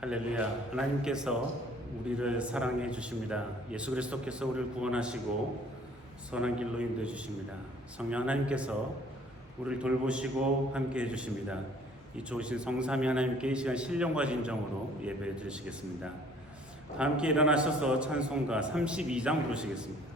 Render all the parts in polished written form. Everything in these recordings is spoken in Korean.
할렐루야. 하나님께서 우리를 사랑해 주십니다. 예수 그리스도께서 우리를 구원하시고 선한 길로 인도해 주십니다. 성령 하나님께서 우리를 돌보시고 함께 해 주십니다. 이 좋으신 성삼위 하나님께 이 시간 신령과 진정으로 예배 드리시겠습니다. 다 함께 일어나셔서 찬송가 32장 부르시겠습니다.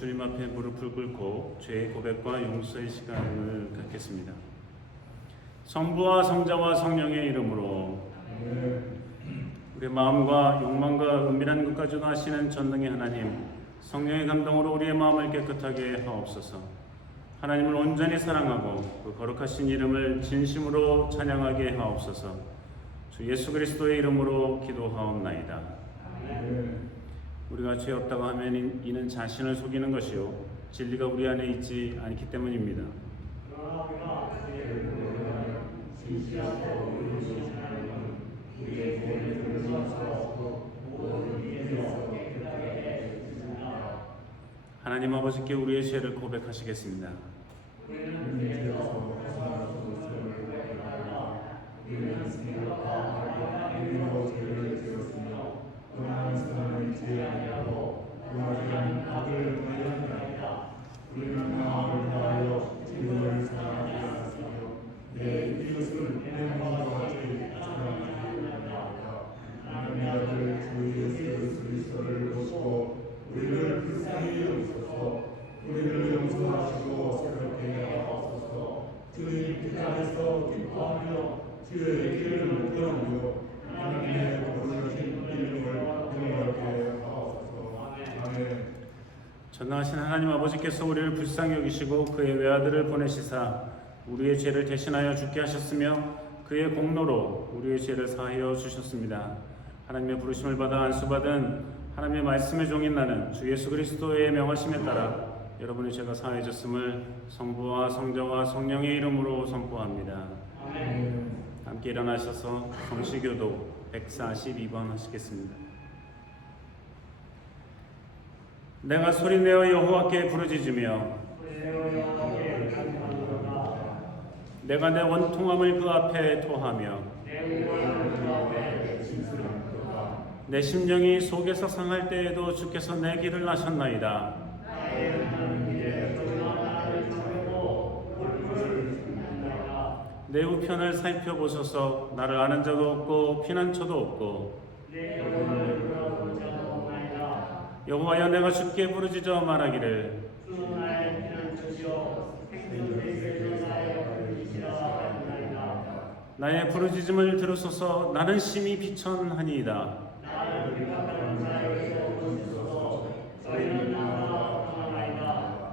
주님 앞에 무릎을 꿇고 죄의 고백과 용서의 시간을 갖겠습니다. 성부와 성자와 성령의 이름으로 우리의 마음과 욕망과 은밀한 것까지도 아시는 전능의 하나님, 성령의 감동으로 우리의 마음을 깨끗하게 하옵소서. 하나님을 온전히 사랑하고 그 거룩하신 이름을 진심으로 찬양하게 하옵소서. 주 예수 그리스도의 이름으로 기도하옵나이다. 우리가 죄 없다고 하면 이는 자신을 속이는 것이요 진리가 우리 안에 있지 않기 때문입니다. 하나님 아버지께 우리의 죄를 고백하시겠습니다. 전능하신 하나님 아버지께서 우리를 불쌍히 여기시고 그의 외아들을 보내시사 우리의 죄를 대신하여 죽게 하셨으며 그의 공로로 우리의 죄를 사하여 주셨습니다. 하나님의 부르심을 받아 안수받은 하나님의 말씀의 종인 나는 주 예수 그리스도의 명하심에 따라 여러분의 죄가 사해졌음을 성부와 성자와 성령의 이름으로 선포합니다. 함께 일어나셔서 성시교도 142번 하시겠습니다. 내가 소리내어 여호와께 부르짖으며 내가 내 원통함을 그 앞에 토하며 내 심령이 속에서 상할 때에도 주께서 내 길을 아셨나이다. 내 우편을 살펴보소서. 나를 아는 자도 없고 피난처도 없고 여호와여 내가 주께 부르짖어 말하기를 나의 부르짖음을 들으소서. 나는 심히 비천하니이다.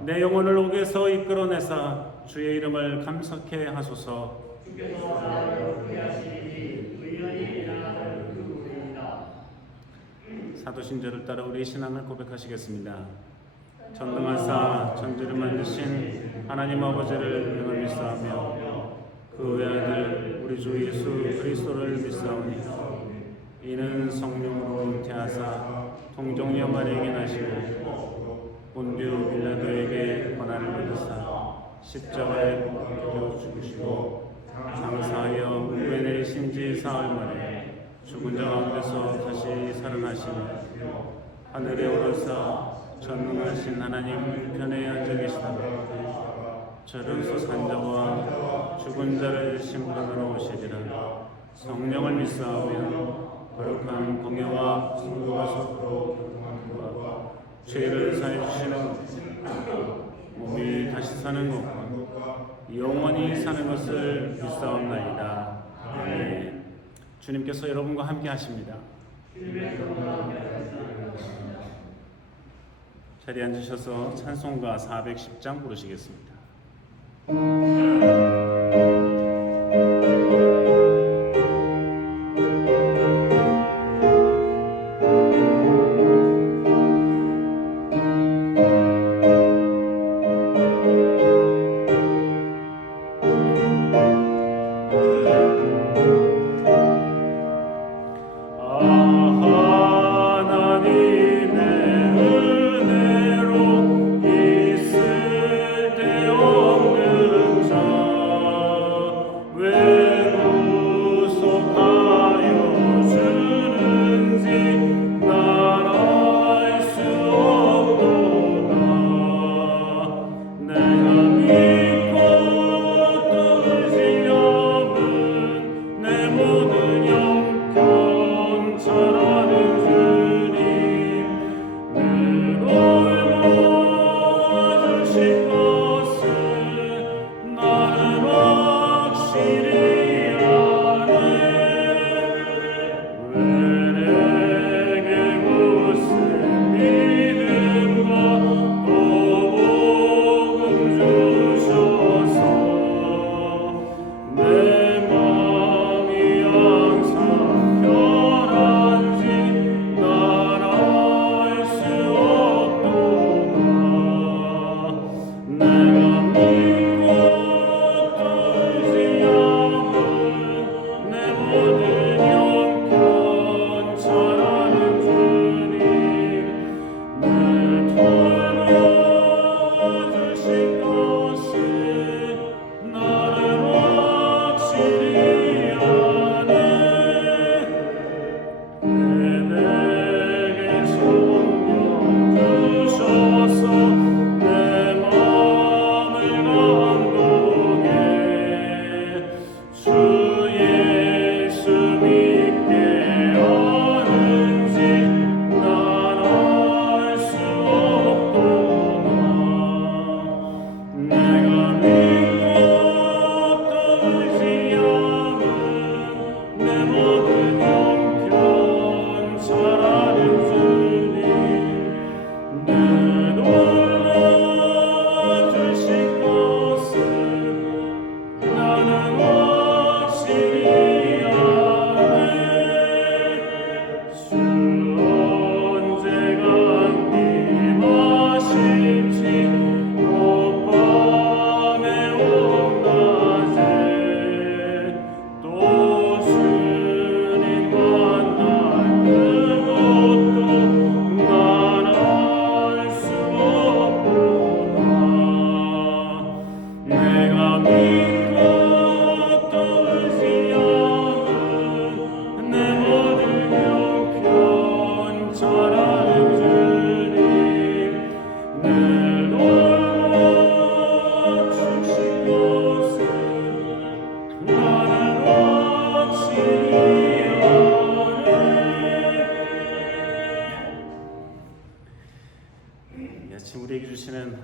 내 영혼을 옥에서 이끌어내사 주의 이름을 감사케 하소서. 주께서 나를 구하시니 의연히 나를 그우리이다. 사도신절을 따라 우리의 신앙을 고백하시겠습니다. 전능하사 천지를 만드신 하나님 아버지를 영원히 믿사오며 그 외아들 우리 주 예수 그리스도를 믿사오니 이는 성령으로 잉태하사 동정녀 마리에게 나시고 본디오 빌라도에게 권한을 받으사 십자가에 못 박혀 죽으시고 장사하여 후에 내리신 지 사흘 만에 죽은 자 가운데서 다시 살아나시며 하늘에 오르사 전능하신 하나님 우편에 앉아 계시다가 저려서 산 자와 죽은 자를 심판하러 오시리라. 성령을 믿사오며 거룩한 공예와 성도가 서로 교통함과 죄를 사해 주시는 몸이 다시 사는 것과 영원히 사는 것을 믿사옵나이다. 아멘. 주님께서 여러분과 함께 하십니다. 자리에 앉으셔서 찬송가 410장 부르시겠습니다.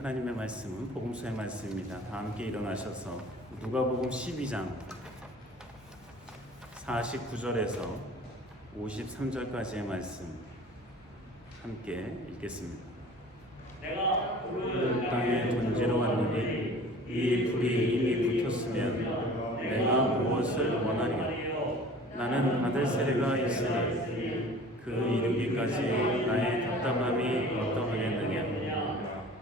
하나님의 말씀은 복음서의 말씀입니다. 다 함께 일어나셔서 누가복음 12장 49절에서 53절까지의 말씀 함께 읽겠습니다. 불을 땅에 던지러 왔느니 이 불이 이미 붙었으면 내가 무엇을 원하리요? 나는 받을 세례가 있으니 그 이르기까지 나의 답답함이 어떠하겠느냐?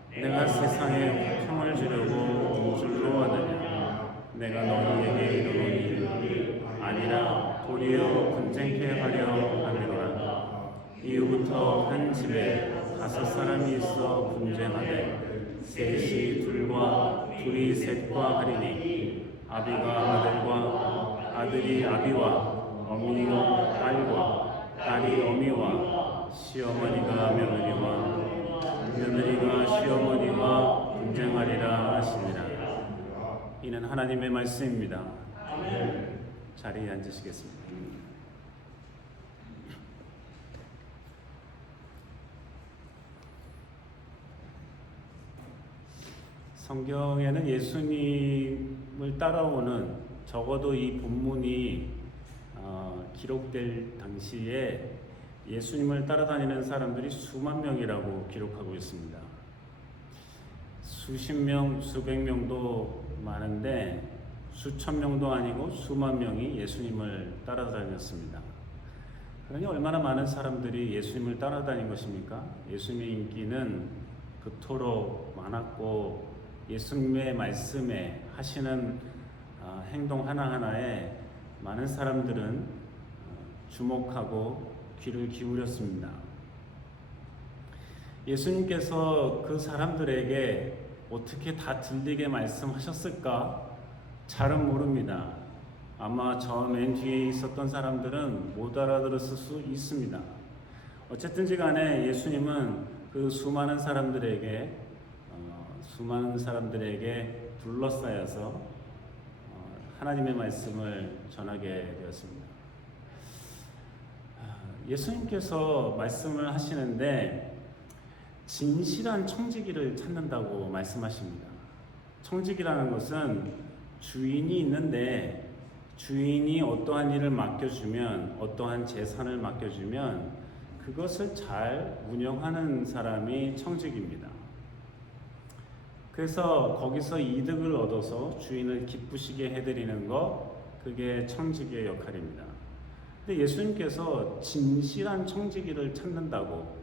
내가 세상에 평을 주려고 줄로 왔느냐? 내가 너희에게 이르노니 아니라 도리어 분쟁케 하려 함이로라. 이후부터 한 집에 5사람이 있어 분쟁하되 셋이 둘과 둘이 셋과 하리니 아비가 아들과 아들이 아비와 어미가 딸과 딸이 어미와 시어머니가 며느리와 며느리가 시어머니와 분쟁하리라 하시니라. 이는 하나님의 말씀입니다. 자리에 앉으시겠습니다. 성경에는 예수님을 따라오는, 적어도 이 본문이 기록될 당시에 예수님을 따라다니는 사람들이 수만 명이라고 기록하고 있습니다. 수십 명, 수백 명도 많은데 수천 명도 아니고 수만 명이 예수님을 따라다녔습니다. 그러니 얼마나 많은 사람들이 예수님을 따라다닌 것입니까? 예수님의 인기는 그토록 많았고 예수님의 말씀에 하시는 행동 하나하나에 많은 사람들은 주목하고 귀를 기울였습니다. 예수님께서 그 사람들에게 어떻게 다 들리게 말씀하셨을까? 잘은 모릅니다. 아마 저 맨 뒤에 있었던 사람들은 못 알아들었을 수 있습니다. 어쨌든지 간에 예수님은 그 수많은 사람들에게 둘러싸여서 하나님의 말씀을 전하게 되었습니다. 예수님께서 말씀을 하시는데 진실한 청지기를 찾는다고 말씀하십니다. 청지기라는 것은 주인이 있는데 주인이 어떠한 일을 맡겨주면, 어떠한 재산을 맡겨주면 그것을 잘 운영하는 사람이 청지기입니다. 그래서 거기서 이득을 얻어서 주인을 기쁘시게 해드리는 것, 그게 청지기의 역할입니다. 근데 예수님께서 진실한 청지기를 찾는다고,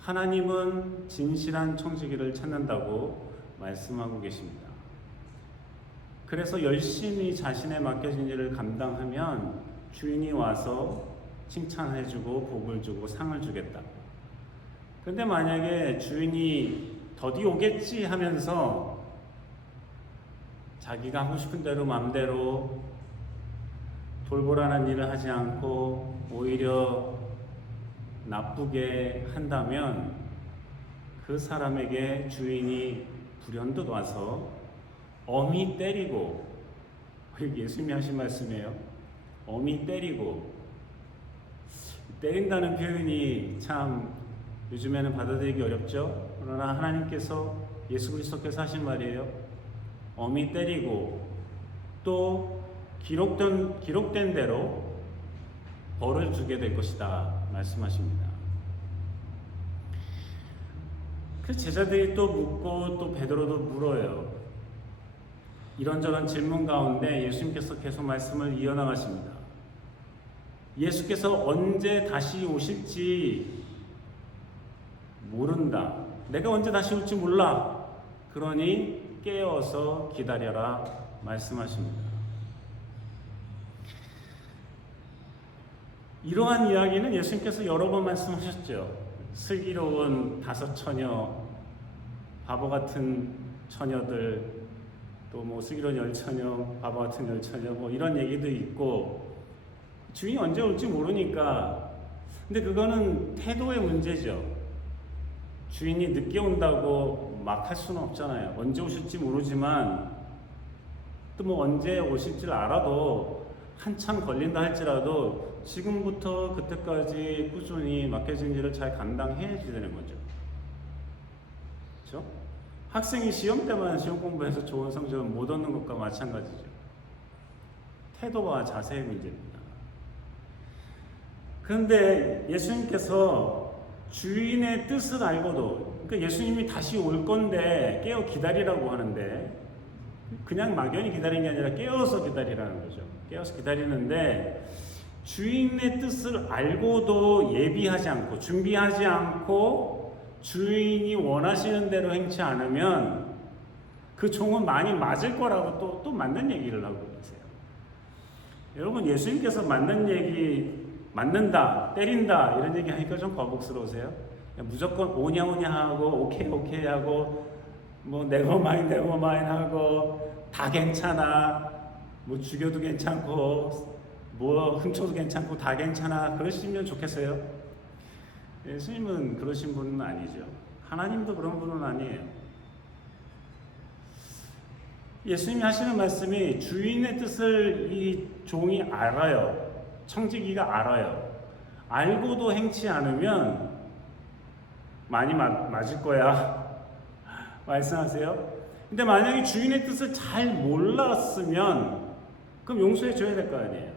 하나님은 진실한 청지기를 찾는다고 말씀하고 계십니다. 그래서 열심히 자신의 맡겨진 일을 감당하면 주인이 와서 칭찬해주고 복을 주고 상을 주겠다. 근데 만약에 주인이 더디 오겠지 하면서 자기가 하고 싶은 대로 마음대로 돌보라는 일을 하지 않고 오히려 나쁘게 한다면 그 사람에게 주인이 불현듯 와서 엄히 때리고, 예수님이 하신 말씀이에요. 엄히 때리고, 때린다는 표현이 참 요즘에는 받아들이기 어렵죠. 그러나 하나님께서, 예수 그리스도께서 하신 말이에요. 엄히 때리고 또 기록된 대로 벌을 주게 될 것이다 말씀하십니다. 그 제자들이 또 묻고 또 베드로도 물어요. 이런저런 질문 가운데 예수님께서 계속 말씀을 이어나가십니다. 예수께서 언제 다시 오실지 모른다. 내가 언제 다시 올지 몰라. 그러니 깨어서 기다려라 말씀하십니다. 이러한 이야기는 예수님께서 여러 번 말씀하셨죠. 슬기로운 5 처녀, 바보 같은 처녀들, 또 뭐 슬기로운 10 처녀, 바보 같은 10 처녀, 뭐 이런 얘기도 있고, 주인이 언제 올지 모르니까. 근데 그거는 태도의 문제죠. 주인이 늦게 온다고 막 할 수는 없잖아요. 언제 오실지 모르지만 또 뭐 언제 오실지 알아도 한참 걸린다 할지라도 지금부터 그때까지 꾸준히 맡겨진 일을 잘 감당해야 되는 거죠. 그렇죠? 학생이 시험 때만 시험 공부해서 좋은 성적을 못 얻는 것과 마찬가지죠. 태도와 자세의 문제입니다. 그런데 예수님께서 주인의 뜻을 알고도, 그러니까 예수님이 다시 올 건데 깨어 기다리라고 하는데 그냥 막연히 기다리는 게 아니라 깨어서 기다리라는 거죠. 깨어서 기다리는데 주인의 뜻을 알고도 예비하지 않고 준비하지 않고 주인이 원하시는 대로 행치 않으면 그 종은 많이 맞을 거라고 또 맞는 얘기를 하고 계세요. 여러분, 예수님께서 맞는 얘기, 맞는다, 때린다 이런 얘기 하니까 좀 거북스러우세요? 무조건 오냐 오냐 하고 오케이 오케이 하고 뭐 네버마인 하고 다 괜찮아, 뭐 죽여도 괜찮고 뭐 훔쳐도 괜찮고 다 괜찮아 그러시면 좋겠어요? 예수님은 그러신 분은 아니죠. 하나님도 그런 분은 아니에요. 예수님이 하시는 말씀이 주인의 뜻을 이 종이 알아요. 청지기가 알아요. 알고도 행치 않으면 많이 맞을 거야 말씀하세요. 근데 만약에 주인의 뜻을 잘 몰랐으면 그럼 용서해 줘야 될 거 아니에요.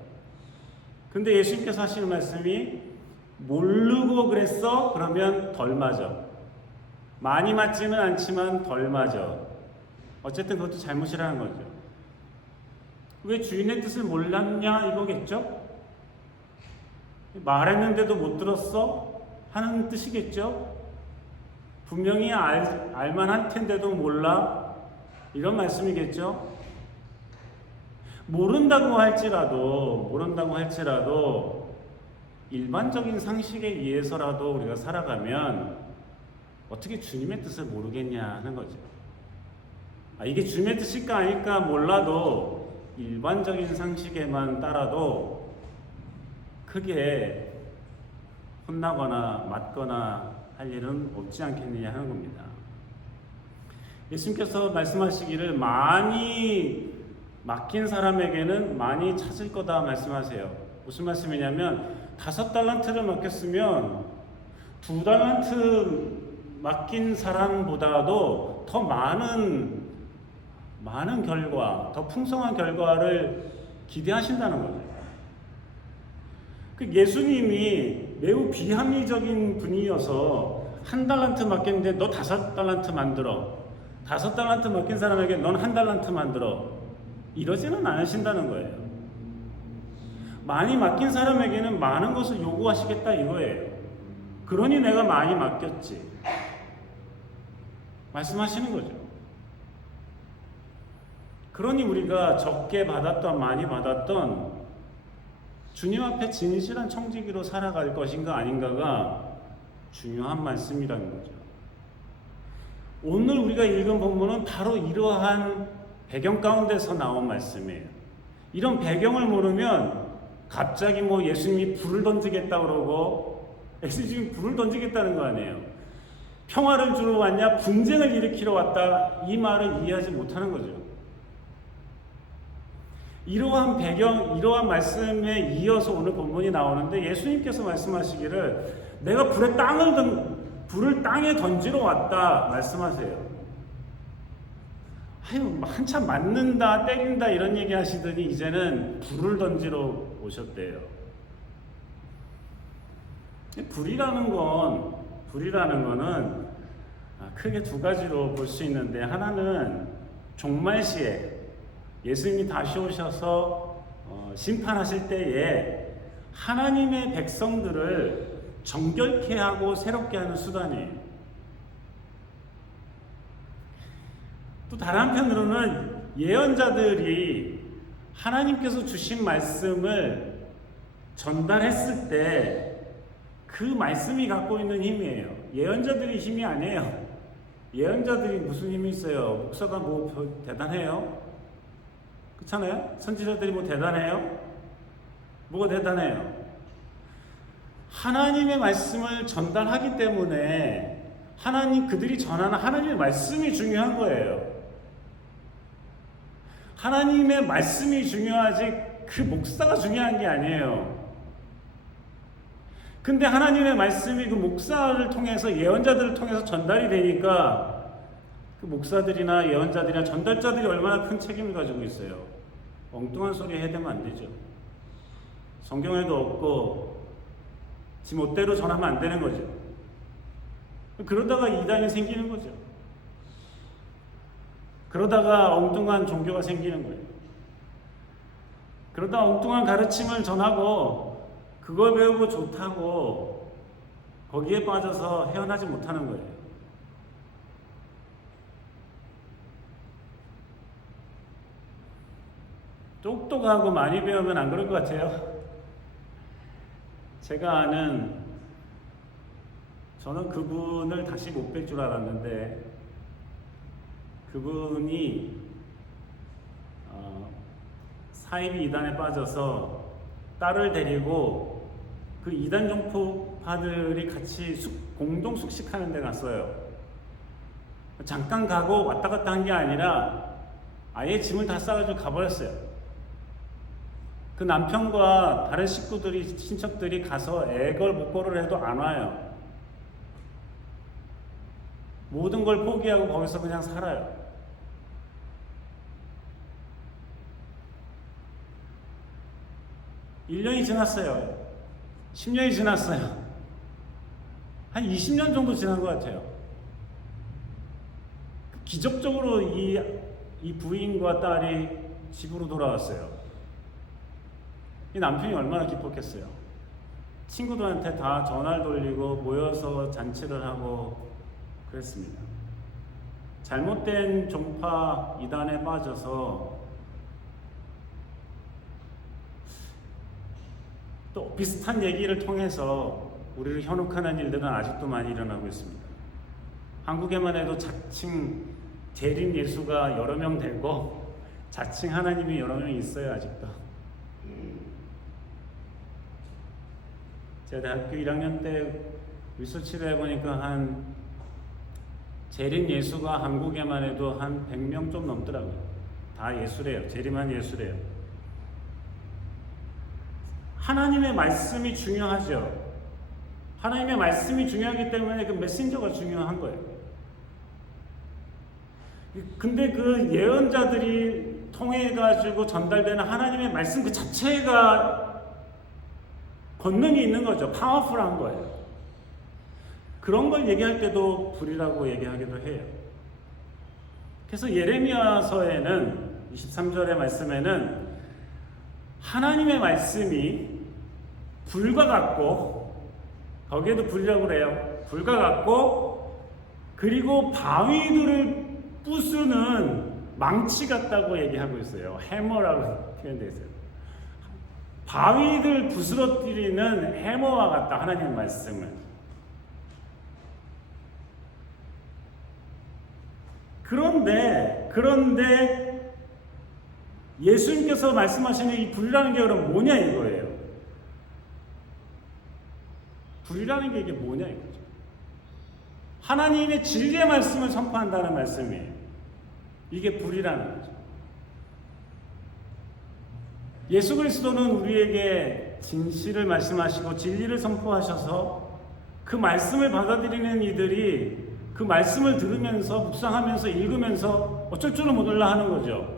근데 예수님께서 하시는 말씀이 모르고 그랬어? 그러면 덜 맞아. 많이 맞지는 않지만 덜 맞아. 어쨌든 그것도 잘못이라는 거죠. 왜 주인의 뜻을 몰랐냐 이거겠죠? 말했는데도 못 들었어? 하는 뜻이겠죠? 분명히 알만할 텐데도 몰라? 이런 말씀이겠죠? 모른다고 할지라도 일반적인 상식에 의해서라도 우리가 살아가면 어떻게 주님의 뜻을 모르겠냐 하는 거죠. 이게 주님의 뜻일까 아닐까 몰라도 일반적인 상식에만 따라도 크게 혼나거나 맞거나 할 일은 없지 않겠느냐 하는 겁니다. 예수님께서 말씀하시기를 많이 맡긴 사람에게는 많이 찾을 거다 말씀하세요. 무슨 말씀이냐면 5달란트를 맡겼으면 2달란트 맡긴 사람보다도 더 많은 결과, 더 풍성한 결과를 기대하신다는 거죠. 그 예수님이 매우 비합리적인 분이어서 1달란트 맡겼는데 너 5달란트 만들어. 5달란트 맡긴 사람에게 넌 1달란트 만들어. 이러지는 않으신다는 거예요. 많이 맡긴 사람에게는 많은 것을 요구하시겠다 이거예요. 그러니 내가 많이 맡겼지. 말씀하시는 거죠. 그러니 우리가 적게 받았던 많이 받았던 주님 앞에 진실한 청지기로 살아갈 것인가 아닌가가 중요한 말씀이라는 거죠. 오늘 우리가 읽은 본문은 바로 이러한 배경 가운데서 나온 말씀이에요. 이런 배경을 모르면 갑자기 뭐 예수님이 불을 던지겠다 그러고 예수님이 불을 던지겠다는 거 아니에요. 평화를 주러 왔냐 분쟁을 일으키러 왔다 이 말을 이해하지 못하는 거죠. 이러한 배경, 이러한 말씀에 이어서 오늘 본문이 나오는데 예수님께서 말씀하시기를 내가 불을 땅에 던지러 왔다 말씀하세요. 한참 맞는다, 때린다 이런 얘기 하시더니 이제는 불을 던지러 오셨대요. 불이라는 거는 크게 두 가지로 볼 수 있는데 하나는 종말시에 예수님이 다시 오셔서 심판하실 때에 하나님의 백성들을 정결케 하고 새롭게 하는 수단이에요. 또 다른 한편으로는 예언자들이 하나님께서 주신 말씀을 전달했을 때 그 말씀이 갖고 있는 힘이에요. 예언자들이 힘이 아니에요. 예언자들이 무슨 힘이 있어요? 목사가 뭐 대단해요? 그렇잖아요? 선지자들이 뭐 대단해요? 뭐가 대단해요? 하나님의 말씀을 전달하기 때문에 그들이 전하는 하나님의 말씀이 중요한 거예요. 하나님의 말씀이 중요하지 그 목사가 중요한 게 아니에요. 근데 하나님의 말씀이 그 목사를 통해서 예언자들을 통해서 전달이 되니까 그 목사들이나 예언자들이나 전달자들이 얼마나 큰 책임을 가지고 있어요. 엉뚱한 소리 해대면 안 되죠. 성경에도 없고 지 멋대로 전하면 안 되는 거죠. 그러다가 이단이 생기는 거죠. 그러다가 엉뚱한 종교가 생기는 거예요. 그러다 엉뚱한 가르침을 전하고 그걸 배우고 좋다고 거기에 빠져서 헤어나지 못하는 거예요. 똑똑하고 많이 배우면 안 그럴 것 같아요. 제가 아는, 저는 그분을 다시 못 뵐 줄 알았는데 그분이 사이비 이단에 빠져서 딸을 데리고 그 이단 종파들이 같이 공동 숙식하는 데 갔어요. 잠깐 가고 왔다 갔다 한 게 아니라 아예 짐을 다 싸가지고 가버렸어요. 그 남편과 다른 식구들이, 친척들이 가서 애걸복걸을 해도 안 와요. 모든 걸 포기하고 거기서 그냥 살아요. 1년이 지났어요. 10년이 지났어요. 한 20년 정도 지난 것 같아요. 기적적으로 이 부인과 딸이 집으로 돌아왔어요. 이 남편이 얼마나 기뻤겠어요. 친구들한테 다 전화를 돌리고 모여서 잔치를 하고 그랬습니다. 잘못된 종파 이단에 빠져서 또 비슷한 얘기를 통해서 우리를 현혹하는 일들은 아직도 많이 일어나고 있습니다. 한국에만 해도 자칭 재림 예수가 여러 명 되고 자칭 하나님이 여러 명 있어요. 아직도. 제가 대학교 1학년 때 리서치를 해보니까 한 재림 예수가 한국에만 해도 한 100명 좀 넘더라고요. 다 예수래요. 재림한 예수래요. 하나님의 말씀이 중요하죠. 하나님의 말씀이 중요하기 때문에 그 메신저가 중요한 거예요. 근데 그 예언자들이 통해가지고 전달되는 하나님의 말씀 그 자체가 권능이 있는 거죠. 파워풀한 거예요. 그런 걸 얘기할 때도 불이라고 얘기하기도 해요. 그래서 예레미야서에는 23절의 말씀에는 하나님의 말씀이 불과 같고, 거기에도 불이라고 그래요. 불과 같고, 그리고 바위들을 부수는 망치 같다고 얘기하고 있어요. 해머라고 표현되어 있어요. 바위들 부스러뜨리는 해머와 같다. 하나님의 말씀을. 그런데 예수님께서 말씀하시는 이 불이라는 게 그럼 뭐냐 이거예요. 불이라는 게 이게 뭐냐 이거죠. 하나님의 진리의 말씀을 선포한다는 말씀이에요. 이게 불이라는 거죠. 예수 그리스도는 우리에게 진실을 말씀하시고 진리를 선포하셔서 그 말씀을 받아들이는 이들이 그 말씀을 들으면서 묵상하면서 읽으면서 어쩔 줄을 몰라 하는 거죠.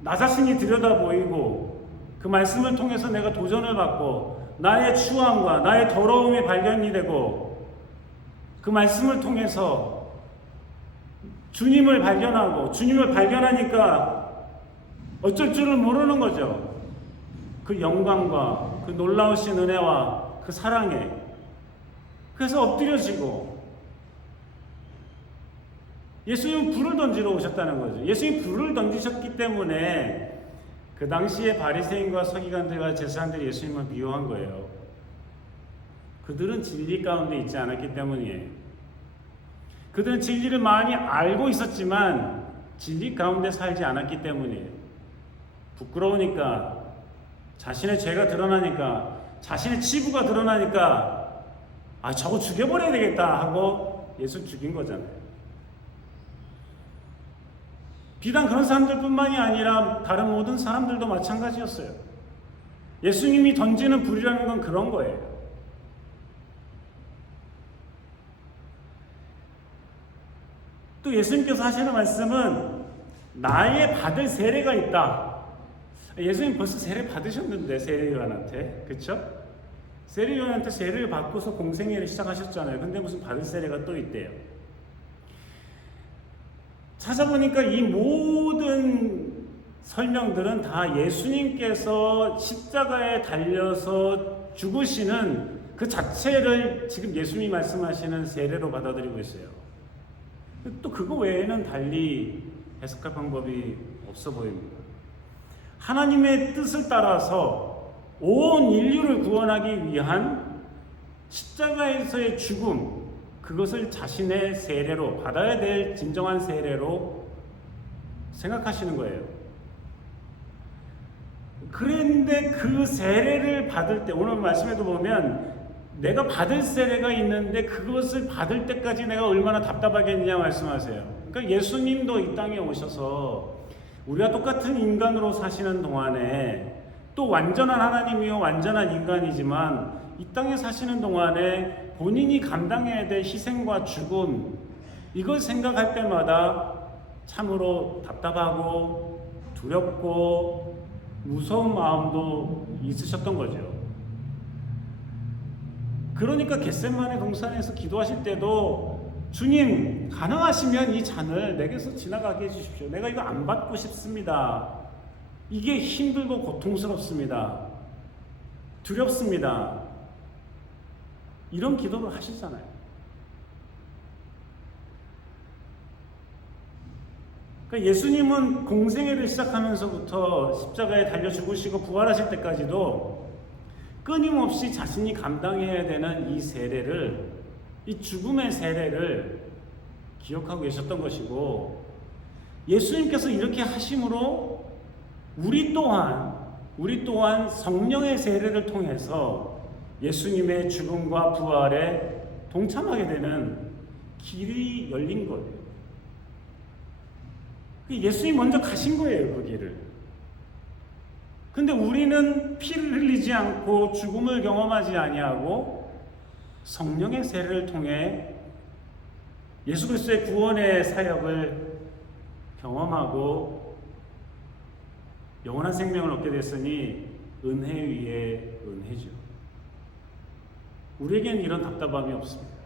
나 자신이 들여다 보이고 그 말씀을 통해서 내가 도전을 받고 나의 추함과 나의 더러움이 발견이 되고 그 말씀을 통해서 주님을 발견하고 주님을 발견하니까 어쩔 줄을 모르는 거죠. 그 영광과 그 놀라우신 은혜와 그 사랑에. 그래서 엎드려지고 예수님은 불을 던지러 오셨다는 거죠. 예수님이 불을 던지셨기 때문에 그 당시에 바리새인과 서기관들과 제사장들이 예수님을 미워한 거예요. 그들은 진리 가운데 있지 않았기 때문이에요. 그들은 진리를 많이 알고 있었지만 진리 가운데 살지 않았기 때문이에요. 부끄러우니까, 자신의 죄가 드러나니까, 자신의 치부가 드러나니까 저거 죽여버려야 되겠다 하고 예수 죽인 거잖아요. 비단 그런 사람들뿐만이 아니라 다른 모든 사람들도 마찬가지였어요. 예수님이 던지는 불이라는 건 그런 거예요. 또 예수님께서 하시는 말씀은 나의 받을 세례가 있다. 예수님 벌써 세례 받으셨는데, 세례요한한테. 그렇죠? 세례요한한테 세례를 받고서 공생애를 시작하셨잖아요. 근데 무슨 받을 세례가 또 있대요. 찾아보니까 이 모든 설명들은 다 예수님께서 십자가에 달려서 죽으시는 그 자체를 지금 예수님이 말씀하시는 세례로 받아들이고 있어요. 또 그거 외에는 달리 해석할 방법이 없어 보입니다. 하나님의 뜻을 따라서 온 인류를 구원하기 위한 십자가에서의 죽음, 그것을 자신의 세례로, 받아야 될 진정한 세례로 생각하시는 거예요. 그런데 그 세례를 받을 때, 오늘 말씀에도 보면 내가 받을 세례가 있는데 그것을 받을 때까지 내가 얼마나 답답하겠냐 말씀하세요. 그러니까 예수님도 이 땅에 오셔서 우리가 똑같은 인간으로 사시는 동안에 또 완전한 하나님이요 완전한 인간이지만 이 땅에 사시는 동안에 본인이 감당해야 될 희생과 죽음, 이걸 생각할 때마다 참으로 답답하고 두렵고 무서운 마음도 있으셨던 거죠. 그러니까 겟세마네 동산에서 기도하실 때도 주님, 가능하시면 이 잔을 내게서 지나가게 해주십시오. 내가 이거 안 받고 싶습니다. 이게 힘들고 고통스럽습니다. 두렵습니다. 이런 기도를 하시잖아요. 그러니까 예수님은 공생애를 시작하면서부터 십자가에 달려 죽으시고 부활하실 때까지도 끊임없이 자신이 감당해야 되는 이 세례를, 이 죽음의 세례를 기억하고 계셨던 것이고, 예수님께서 이렇게 하심으로 우리 또한 성령의 세례를 통해서 예수님의 죽음과 부활에 동참하게 되는 길이 열린 거예요. 예수님이 먼저 가신 거예요, 그 길을. 근데 우리는 피를 흘리지 않고 죽음을 경험하지 아니하고 성령의 세례를 통해 예수 그리스도의 구원의 사역을 경험하고 영원한 생명을 얻게 됐으니 은혜 위에 은혜죠. 우리에게는 이런 답답함이 없습니다.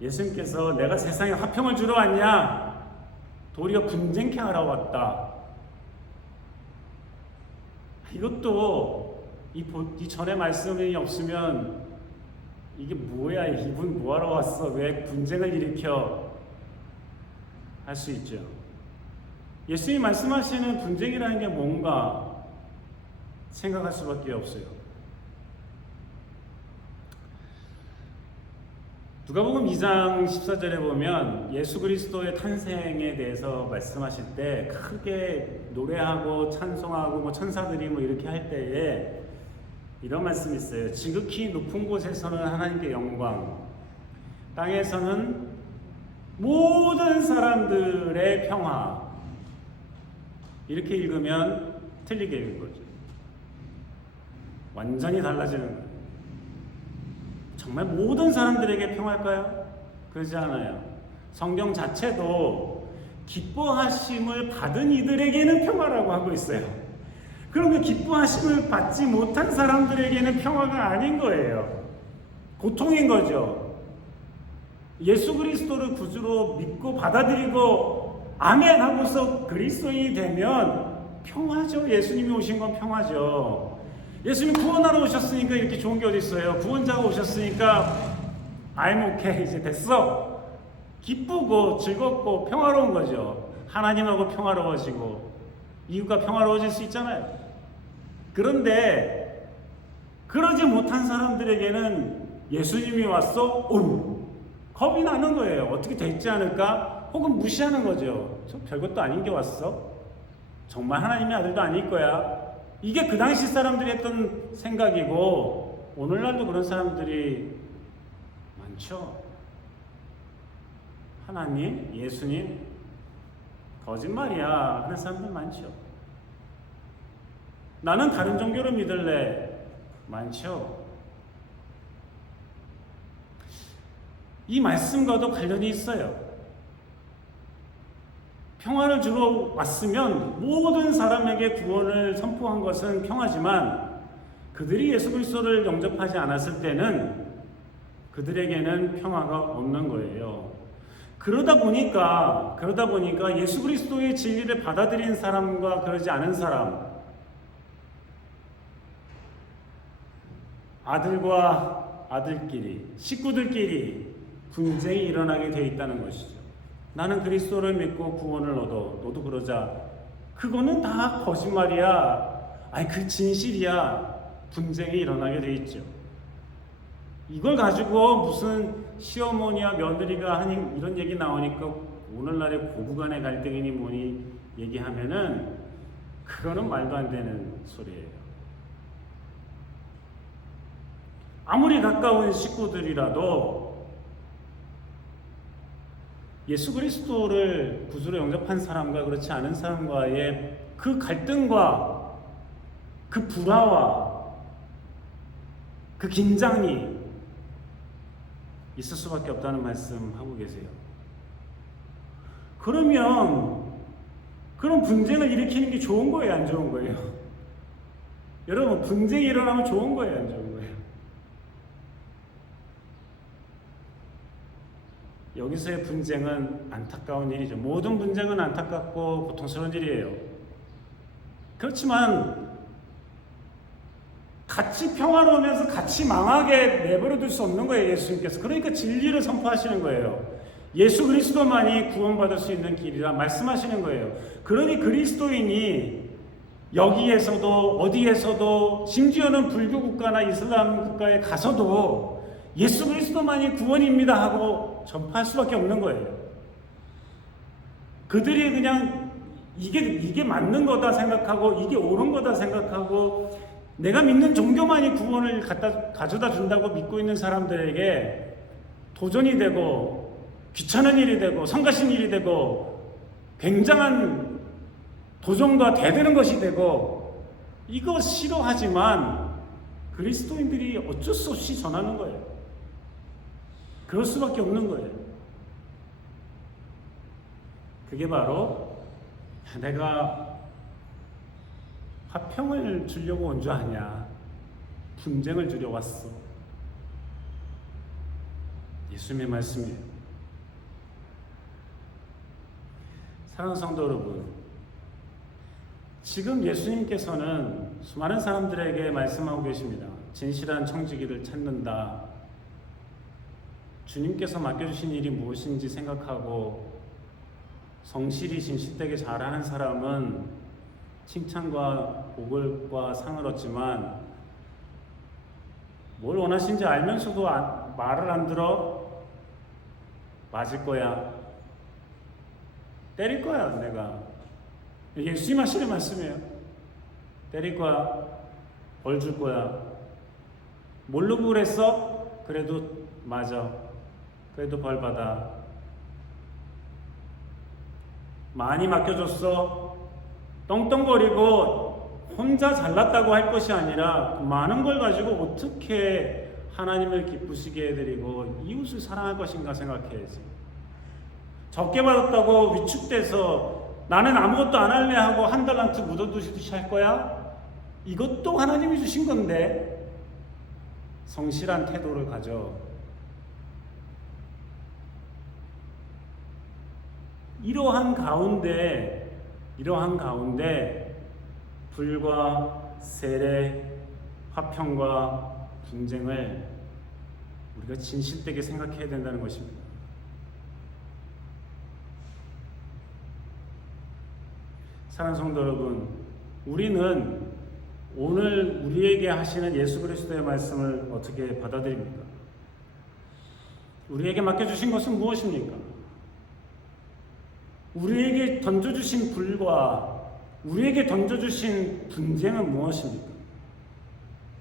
예수님께서 내가 세상에 화평을 주러 왔냐? 도리어 분쟁케 하러 왔다. 이것도 이 전에 말씀이 없으면 이게 뭐야? 이분 뭐하러 왔어? 왜 분쟁을 일으켜? 할 수 있죠. 예수님이 말씀하시는 분쟁이라는 게 뭔가 생각할 수밖에 없어요. 누가복음 2장 14절에 보면 예수 그리스도의 탄생에 대해서 말씀하실 때 크게 노래하고 찬송하고 천사들이 이렇게 할 때에 이런 말씀이 있어요. 지극히 높은 곳에서는 하나님께 영광, 땅에서는 모든 사람들의 평화. 이렇게 읽으면 틀리게 읽은 거죠. 완전히 달라지는 거예요. 정말 모든 사람들에게 평화일까요? 그러지 않아요. 성경 자체도 기뻐하심을 받은 이들에게는 평화라고 하고 있어요. 그러면 기뻐하심을 받지 못한 사람들에게는 평화가 아닌 거예요. 고통인 거죠. 예수 그리스도를 구주로 믿고 받아들이고 아멘 하고서 그리스도인이 되면 평화죠. 예수님이 오신 건 평화죠. 예수님 구원하러 오셨으니까 이렇게 좋은 게 어디 있어요? 구원자가 오셨으니까 I'm okay, 이제 됐어. 기쁘고 즐겁고 평화로운 거죠. 하나님하고 평화로워지고 이웃과 평화로워질 수 있잖아요. 그런데 그러지 못한 사람들에게는 예수님이 왔어? 겁이 나는 거예요. 어떻게 됐지 않을까? 혹은 무시하는 거죠. 저 별것도 아닌 게 왔어? 정말 하나님의 아들도 아닐 거야. 이게 그 당시 사람들이 했던 생각이고 오늘날도 그런 사람들이 많죠. 하나님, 예수님 거짓말이야 하는 사람들 많죠. 나는 다른 종교를 믿을래 많죠. 이 말씀과도 관련이 있어요. 평화를 주러 왔으면 모든 사람에게 구원을 선포한 것은 평화지만 그들이 예수 그리스도를 영접하지 않았을 때는 그들에게는 평화가 없는 거예요. 그러다 보니까 예수 그리스도의 진리를 받아들인 사람과 그러지 않은 사람, 아들과 아들끼리, 식구들끼리 분쟁이 일어나게 돼 있다는 것이죠. 나는 그리스도를 믿고 구원을 얻어, 너도 그러자. 그거는 다 거짓말이야. 아니 그 진실이야. 분쟁이 일어나게 돼 있죠. 이걸 가지고 무슨 시어머니와 며느리가 하는 이런 얘기 나오니까 오늘날의 고부간의 갈등이니 뭐니 얘기하면은 그거는 말도 안 되는 소리예요. 아무리 가까운 식구들이라도 예수 그리스도를 구주로 영접한 사람과 그렇지 않은 사람과의 그 갈등과 그 불화와 그 긴장이 있을 수밖에 없다는 말씀 하고 계세요. 그러면 그런 분쟁을 일으키는 게 좋은 거예요, 안 좋은 거예요? 여러분, 분쟁이 일어나면 좋은 거예요, 안 좋은 거예요? 여기서의 분쟁은 안타까운 일이죠. 모든 분쟁은 안타깝고 고통스러운 일이에요. 그렇지만 같이 평화로우면서 같이 망하게 내버려둘 수 없는 거예요, 예수님께서. 그러니까 진리를 선포하시는 거예요. 예수 그리스도만이 구원받을 수 있는 길이라 말씀하시는 거예요. 그러니 그리스도인이 여기에서도 어디에서도 심지어는 불교 국가나 이슬람 국가에 가서도 예수 그리스도만이 구원입니다 하고 전파할 수밖에 없는 거예요. 그들이 그냥 이게 맞는 거다 생각하고 이게 옳은 거다 생각하고 내가 믿는 종교만이 구원을 가져다 준다고 믿고 있는 사람들에게 도전이 되고 귀찮은 일이 되고 성가신 일이 되고 굉장한 도전과 대드는 것이 되고 이거 싫어하지만 그리스도인들이 어쩔 수 없이 전하는 거예요. 그럴 수밖에 없는 거예요. 그게 바로 내가 화평을 주려고 온 줄 아냐. 분쟁을 주려 왔어. 예수님의 말씀이에요. 사랑하는 성도 여러분, 지금 예수님께서는 수많은 사람들에게 말씀하고 계십니다. 진실한 청지기를 찾는다. 주님께서 맡겨주신 일이 무엇인지 생각하고 성실이신 실되게 잘하는 사람은 칭찬과 복을과 상을 얻지만 뭘 원하시는지 알면서도 말을 안 들어? 맞을 거야. 때릴 거야 내가. 예수님 하시는 말씀이에요. 때릴 거야. 벌 줄 거야. 모르고 그랬어? 그래도 맞아. 그래도 벌 받아. 많이 맡겨줬어? 떵떵거리고 혼자 잘났다고 할 것이 아니라 많은 걸 가지고 어떻게 하나님을 기쁘시게 해드리고 이웃을 사랑할 것인가 생각해야지. 적게 받았다고 위축돼서 나는 아무것도 안 할래 하고 한 달란트 묻어두시듯이 할 거야? 이것도 하나님이 주신 건데 성실한 태도를 가져. 이러한 가운데 불과 세례, 화평과 분쟁을 우리가 진실되게 생각해야 된다는 것입니다. 사랑하는 성도 여러분, 우리는 오늘 우리에게 하시는 예수 그리스도의 말씀을 어떻게 받아들입니까? 우리에게 맡겨주신 것은 무엇입니까? 우리에게 던져주신 불과 우리에게 던져주신 분쟁은 무엇입니까?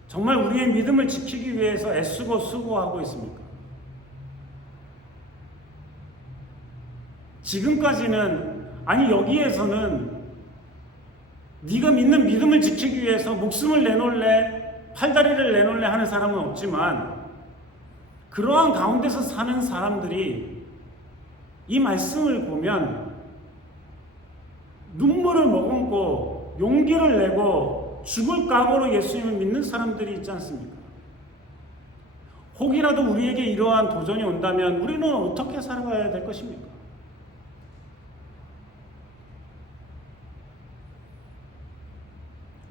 정말 우리의 믿음을 지키기 위해서 애쓰고 수고하고 있습니까? 지금까지는 아니 여기에서는 네가 믿는 믿음을 지키기 위해서 목숨을 내놓을래, 팔다리를 내놓을래 하는 사람은 없지만 그러한 가운데서 사는 사람들이 이 말씀을 보면 눈물을 머금고 용기를 내고 죽을 각오로 예수님을 믿는 사람들이 있지 않습니까? 혹이라도 우리에게 이러한 도전이 온다면 우리는 어떻게 살아가야 될 것입니까?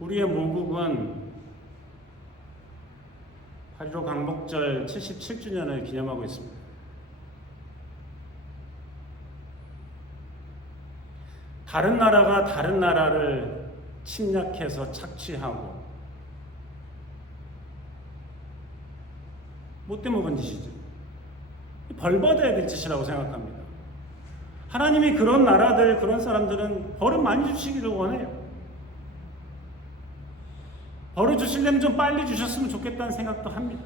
우리의 모국은 8.15 광복절 77주년을 기념하고 있습니다. 다른 나라가 다른 나라를 침략해서 착취하고 뭐 때문에 그런 짓이죠? 벌 받아야 될 짓이라고 생각합니다. 하나님이 그런 나라들, 그런 사람들은 벌을 많이 주시기를 원해요. 벌을 주시려면 좀 빨리 주셨으면 좋겠다는 생각도 합니다.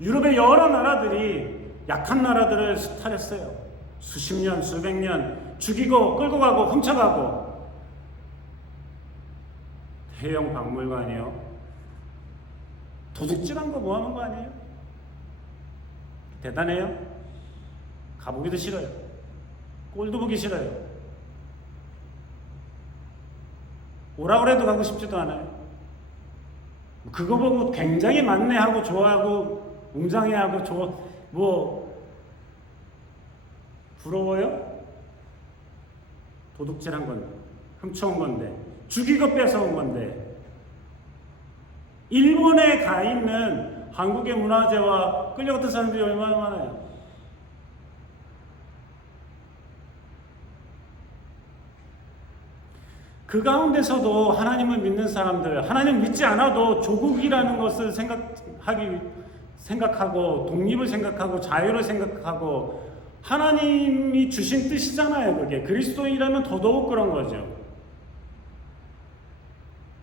유럽의 여러 나라들이 약한 나라들을 수탈했어요. 수십 년, 수백 년 죽이고 끌고 가고 훔쳐가고. 대형 박물관이요. 도둑질한 거 뭐 하는 거 아니에요? 대단해요? 가보기도 싫어요. 꼴도 보기 싫어요. 오라 그래도 가고 싶지도 않아요. 그거 보고 굉장히 만뇌하고 좋아하고 웅장해하고 뭐 부러워요? 도둑질한 건데, 훔쳐온 건데, 죽이고 뺏어온 건데. 일본에 가 있는 한국의 문화재와 끌려갔던 사람들이 얼마나 많아요. 그 가운데서도 하나님을 믿는 사람들, 하나님 믿지 않아도 조국이라는 것을 생각하고 독립을 생각하고 자유를 생각하고 하나님이 주신 뜻이잖아요. 그게 그리스도인이라면 더더욱 그런 거죠.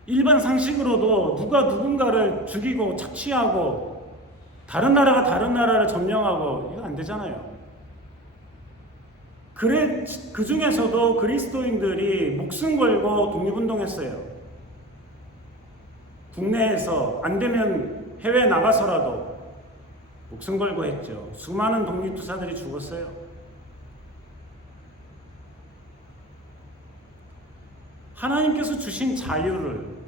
일반 상식으로도 누가 누군가를 죽이고 착취하고 다른 나라가 다른 나라를 점령하고 이거 안 되잖아요. 그 중에서도 그리스도인들이 목숨 걸고 독립운동했어요. 국내에서 안 되면 해외에 나가서라도 목숨 걸고 했죠. 수많은 독립투사들이 죽었어요. 하나님께서 주신 자유를,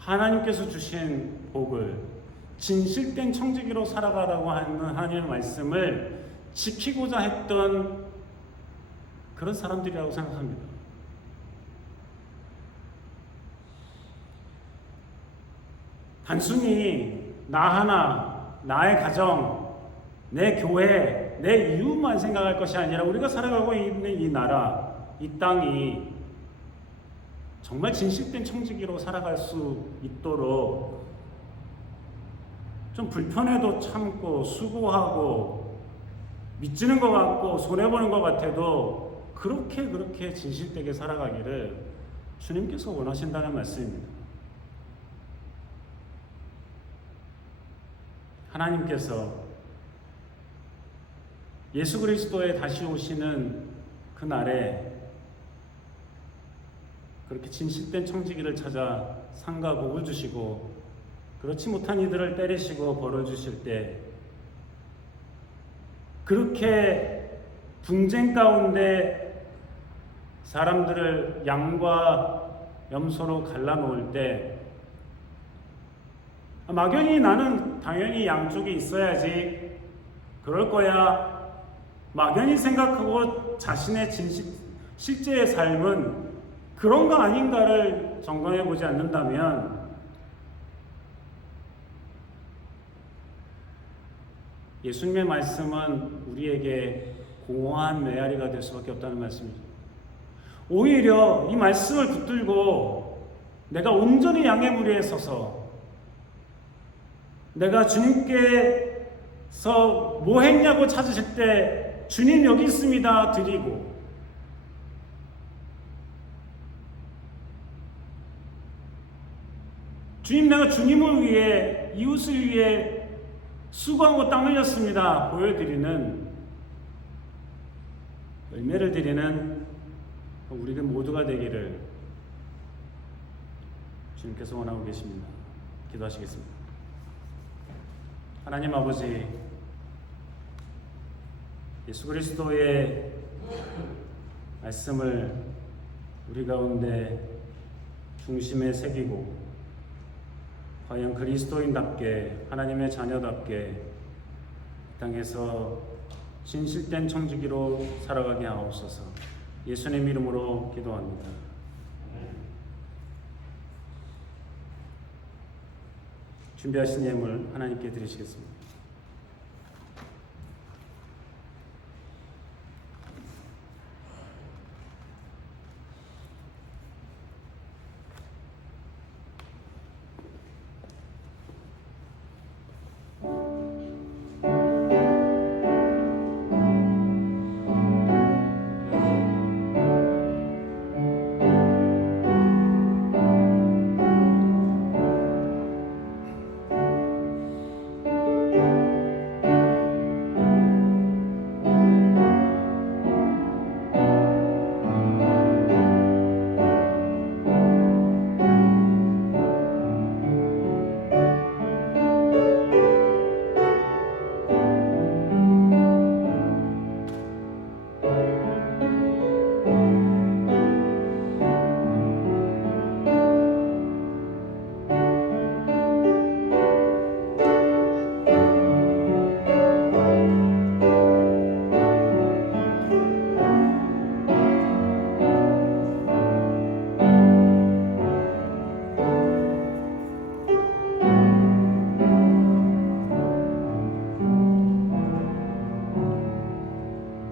하나님께서 주신 복을 진실된 청지기로 살아가라고 하는 하나님의 말씀을 지키고자 했던 그런 사람들이라고 생각합니다. 단순히 나 하나, 나의 가정, 내 교회, 내 이웃만 생각할 것이 아니라 우리가 살아가고 있는 이 나라, 이 땅이 정말 진실된 청지기로 살아갈 수 있도록 좀 불편해도 참고 수고하고 미치는 것 같고 손해보는 것 같아도 그렇게 진실되게 살아가기를 주님께서 원하신다는 말씀입니다. 하나님께서 예수 그리스도에 다시 오시는 그날에 그렇게 진실된 청지기를 찾아 상과 복을 주시고 그렇지 못한 이들을 때리시고 벌을 주실 때 그렇게 분쟁 가운데 사람들을 양과 염소로 갈라놓을 때 막연히 나는 당연히 양쪽에 있어야지 그럴 거야 막연히 생각하고 자신의 실제의 삶은 그런 거 아닌가를 점검해 보지 않는다면 예수님의 말씀은 우리에게 공허한 메아리가 될 수밖에 없다는 말씀이죠. 오히려 이 말씀을 붙들고 내가 온전히 양의 무리에 서서 내가 주님께서 뭐 했냐고 찾으실 때 주님 여기 있습니다 드리고 주님 내가 주님을 위해 이웃을 위해 수고하고 땀 흘렸습니다 보여드리는 열매를 드리는 우리들 모두가 되기를 주님께서 원하고 계십니다. 기도하시겠습니다. 하나님 아버지, 예수 그리스도의 말씀을 우리 가운데 중심에 새기고 과연 그리스도인답게 하나님의 자녀답게 이 땅에서 진실된 청지기로 살아가게 하옵소서. 예수님 이름으로 기도합니다. 준비하신 예물 하나님께 드리시겠습니다.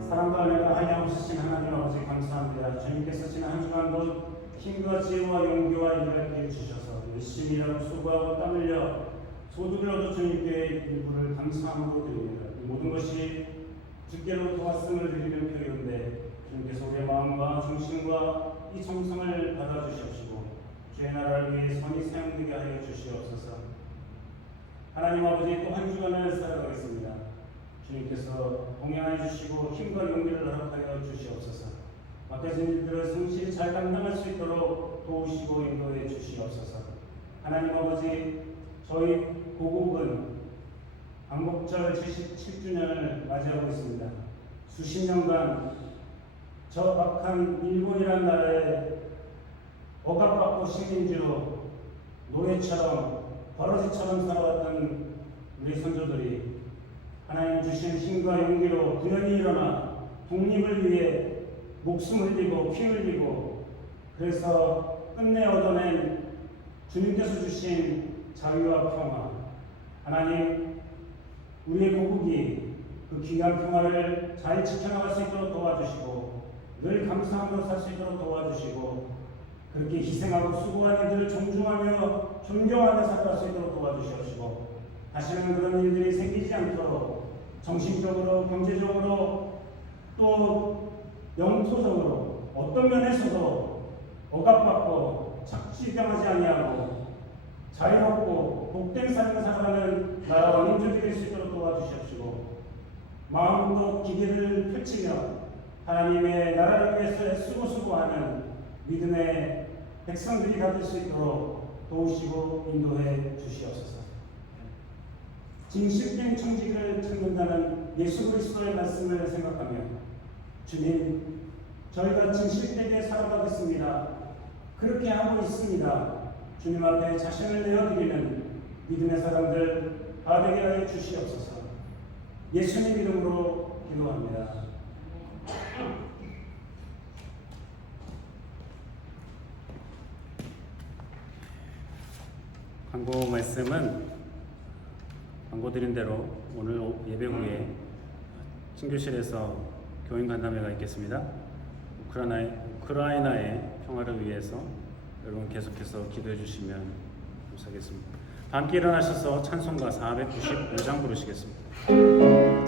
사랑과 은혜가 하나없으신 하나님 아버지 감사합니다. 주님께서 지난 한 주간도 힘과 지혜와 용기와 일을 주셔서 열심히 일하고 수고하고 땀 흘려 소득을 얻어 주님께 일부를 감사함으로 드립니다. 이 모든 것이 주께로부터 왔음을 드리는 표현인데 주님께서 우리의 마음과 중심과 이 정성을 받아주시옵시고 주의 나라를 위해 선이 사용되게 하여 주시옵소서. 하나님 아버지 또 한 주간을 살아가겠습니다. 주님께서 동행하여 주시고 힘과 용기를 허락하여 주시옵소서. 맡겨진 일들을 성실히 잘 감당할 수 있도록 도우시고 인도해 주시옵소서. 하나님 아버지, 저희 고국은 광복절 77주년을 맞이하고 있습니다. 수십 년간 저 악한 일본이란 나라에 억압받고 식민지로 노예처럼 버러지처럼 살아왔던 우리 선조들이 하나님 주신 힘과 용기로 부연히 일어나 독립을 위해 목숨 흘리고 피 흘리고 그래서 끝내 얻어낸 주님께서 주신 자유와 평화, 하나님 우리의 고국이 그 귀한 평화를 잘 지켜나갈 수 있도록 도와주시고 늘 감사함으로 살 수 있도록 도와주시고 그렇게 희생하고 수고하는 이들을 존중하며 존경하며 살아갈 수 있도록 도와주시옵시고 다시는 그런 일들이 생기지 않도록 정신적으로 경제적으로 또 영토적으로 어떤 면에서도 억압받고 착취당하지 아니하고 자유롭고 복된 삶을 살아가는 나라와 민족이 될 수 있도록 도와주시옵시고 마음으로 기계를 펼치며 하나님의 나라를 위해서 애쓰고 수고하는 믿음의 백성들이 다 될 수 있도록 도우시고 인도해 주시옵소서. 진실된 청지기를 찾는다는 예수 그리스도의 말씀을 생각하며 주님, 저희가 진실되게 살아가겠습니다. 그렇게 하고 있습니다. 주님 앞에 자신을 내어드리는 믿음의 사람들 다 되게 하여 주시옵소서. 예수님 이름으로 기도합니다. 광고 말씀은 광고 드린 대로 오늘 예배 후에 친교실에서 교인 간담회가 있겠습니다. 우크라이나의 평화를 위해서 여러분 계속해서 기도해 주시면 감사하겠습니다. 함께 일어나셔서 찬송가 495장 부르시겠습니다.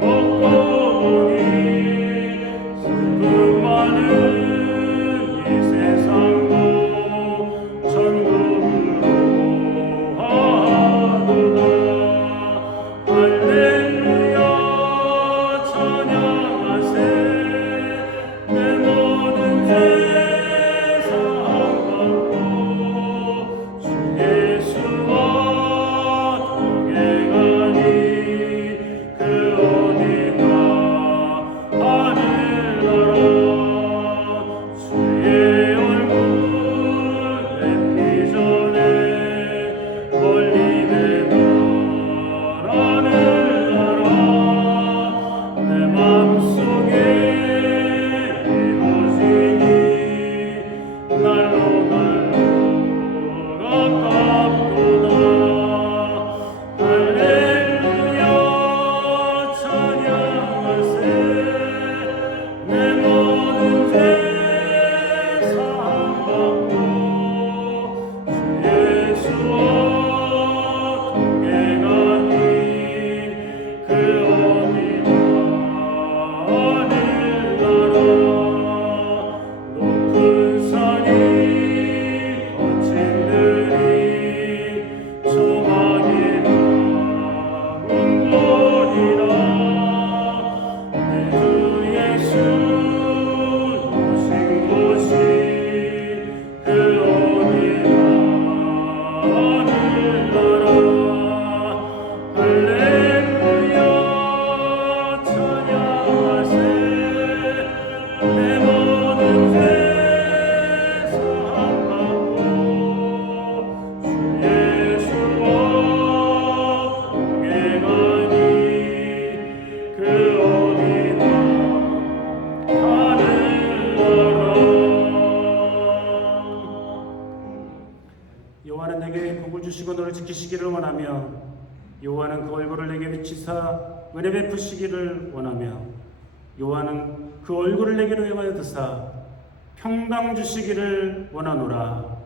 먹고 보니 슬픔 많은 여호와는 내게 복을 주시고 너를 지키시기를 원하며 여호와는 그 얼굴을 내게 비치사 은혜 베푸시기를 원하며 여호와는 그 얼굴을 내게로 향하여 드사 평강 주시기를 원하노라.